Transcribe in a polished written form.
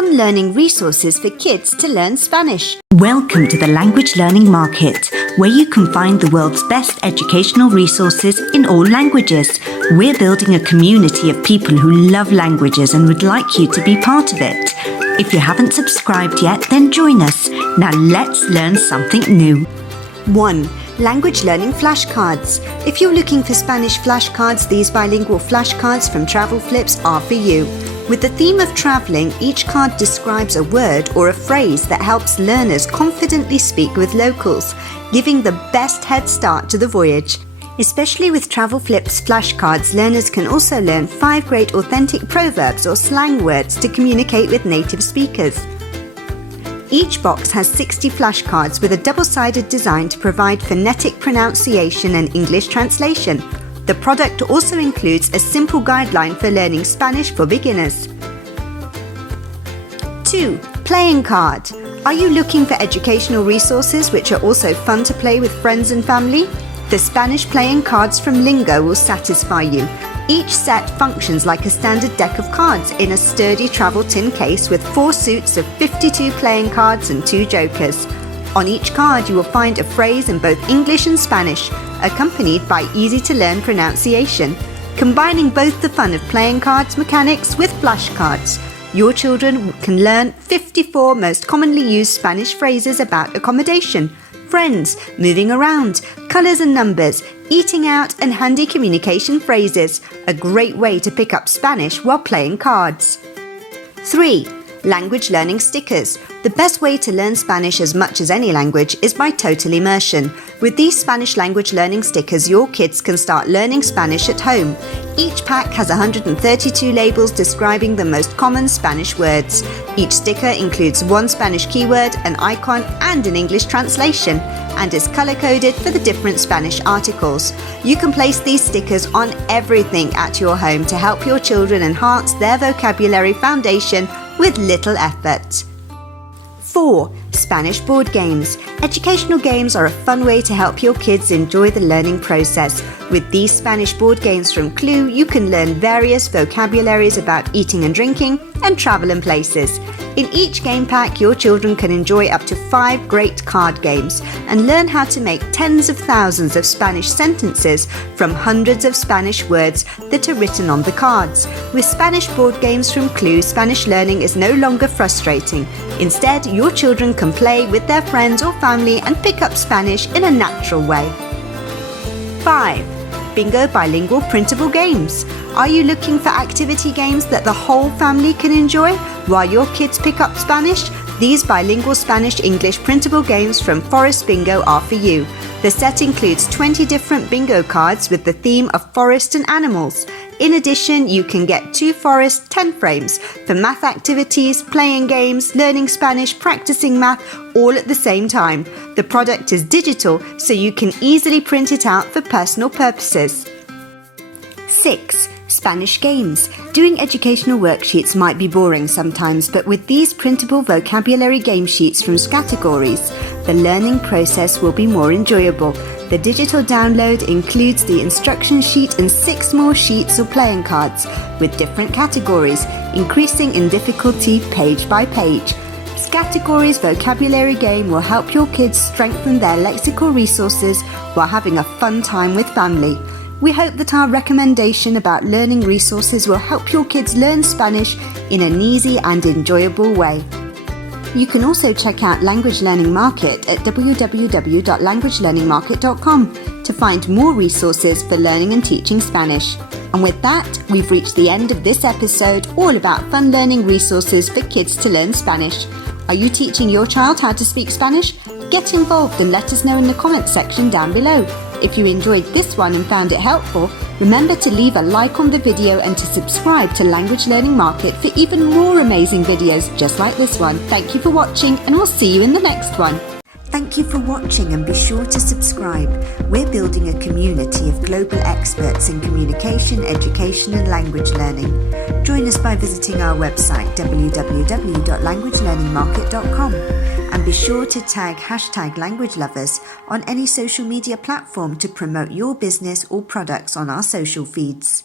fun learning resources for kids to learn Spanish. Welcome to the Language Learning Market, where you can find the world's best educational resources in all languages. We're building a community of people who love languages and would like you to be part of it. If you haven't subscribed yet, then join us. Now let's learn something new. 1. Language learning flashcards. If you're looking for Spanish flashcards, these bilingual flashcards from Travel Flips are for you. With the theme of traveling, each card describes a word or a phrase that helps learners confidently speak with locals, giving the best head start to the voyage. Especially with Travel Flips flashcards, learners can also learn 5 great authentic proverbs or slang words to communicate with native speakers. Each box has 60 flashcards with a double-sided design to provide phonetic pronunciation and English translation. The product also includes a simple guideline for learning Spanish for beginners. 2. Playing card. Are you looking for educational resources which are also fun to play with friends and family? The Spanish playing cards from Lingo will satisfy you. Each set functions like a standard deck of cards in a sturdy travel tin case with 4 suits of 52 playing cards and 2 jokers. On each card you will find a phrase in both English and Spanish, accompanied by easy-to-learn pronunciation, combining both the fun of playing cards mechanics with flashcards. Your children can learn 54 most commonly used Spanish phrases about accommodation, friends, moving around, colours and numbers, eating out and handy communication phrases. A great way to pick up Spanish while playing cards. 3. Language learning stickers. The best way to learn Spanish as much as any language is by total immersion. With these Spanish language learning stickers, your kids can start learning Spanish at home. Each pack has 132 labels describing the most common Spanish words. Each sticker includes 1 Spanish keyword, an icon, and an English translation, and is color-coded for the different Spanish articles. You can place these stickers on everything at your home to help your children enhance their vocabulary foundation with little effort. 4. Spanish board games. Educational games are a fun way to help your kids enjoy the learning process. With these Spanish board games from Clue, you can learn various vocabularies about eating and drinking and travel and places. In each game pack, your children can enjoy up to 5 great card games and learn how to make tens of thousands of Spanish sentences from hundreds of Spanish words that are written on the cards. With Spanish board games from Clue, Spanish learning is no longer frustrating. Instead, your children can play with their friends or family and pick up Spanish in a natural way. 5. Bingo bilingual printable games. Are you looking for activity games that the whole family can enjoy while your kids pick up Spanish? These bilingual Spanish-English printable games from Forest Bingo are for you. The set includes 20 different bingo cards with the theme of forest and animals. In addition, you can get 2 forest 10 frames for math activities, playing games, learning Spanish, practicing math, all at the same time. The product is digital, so you can easily print it out for personal purposes. 6. Spanish games. Doing educational worksheets might be boring sometimes, but with these printable vocabulary game sheets from Categories, the learning process will be more enjoyable. The digital download includes the instruction sheet and 6 more sheets or playing cards with different categories, increasing in difficulty page by page. Categories vocabulary game will help your kids strengthen their lexical resources while having a fun time with family. We hope that our recommendation about learning resources will help your kids learn Spanish in an easy and enjoyable way. You can also check out Language Learning Market at www.languagelearningmarket.com to find more resources for learning and teaching Spanish. And with that, we've reached the end of this episode all about fun learning resources for kids to learn Spanish. Are you teaching your child how to speak Spanish? Get involved and let us know in the comments section down below. If you enjoyed this one and found it helpful, remember to leave a like on the video and to subscribe to Language Learning Market for even more amazing videos just like this one. Thank you for watching, and we'll see you in the next one. Thank you for watching, and be sure to subscribe. We're building a community of global experts in communication, education and language learning. Join us by visiting our website www.languagelearningmarket.com, and be sure to tag #LanguageLovers on any social media platform to promote your business or products on our social feeds.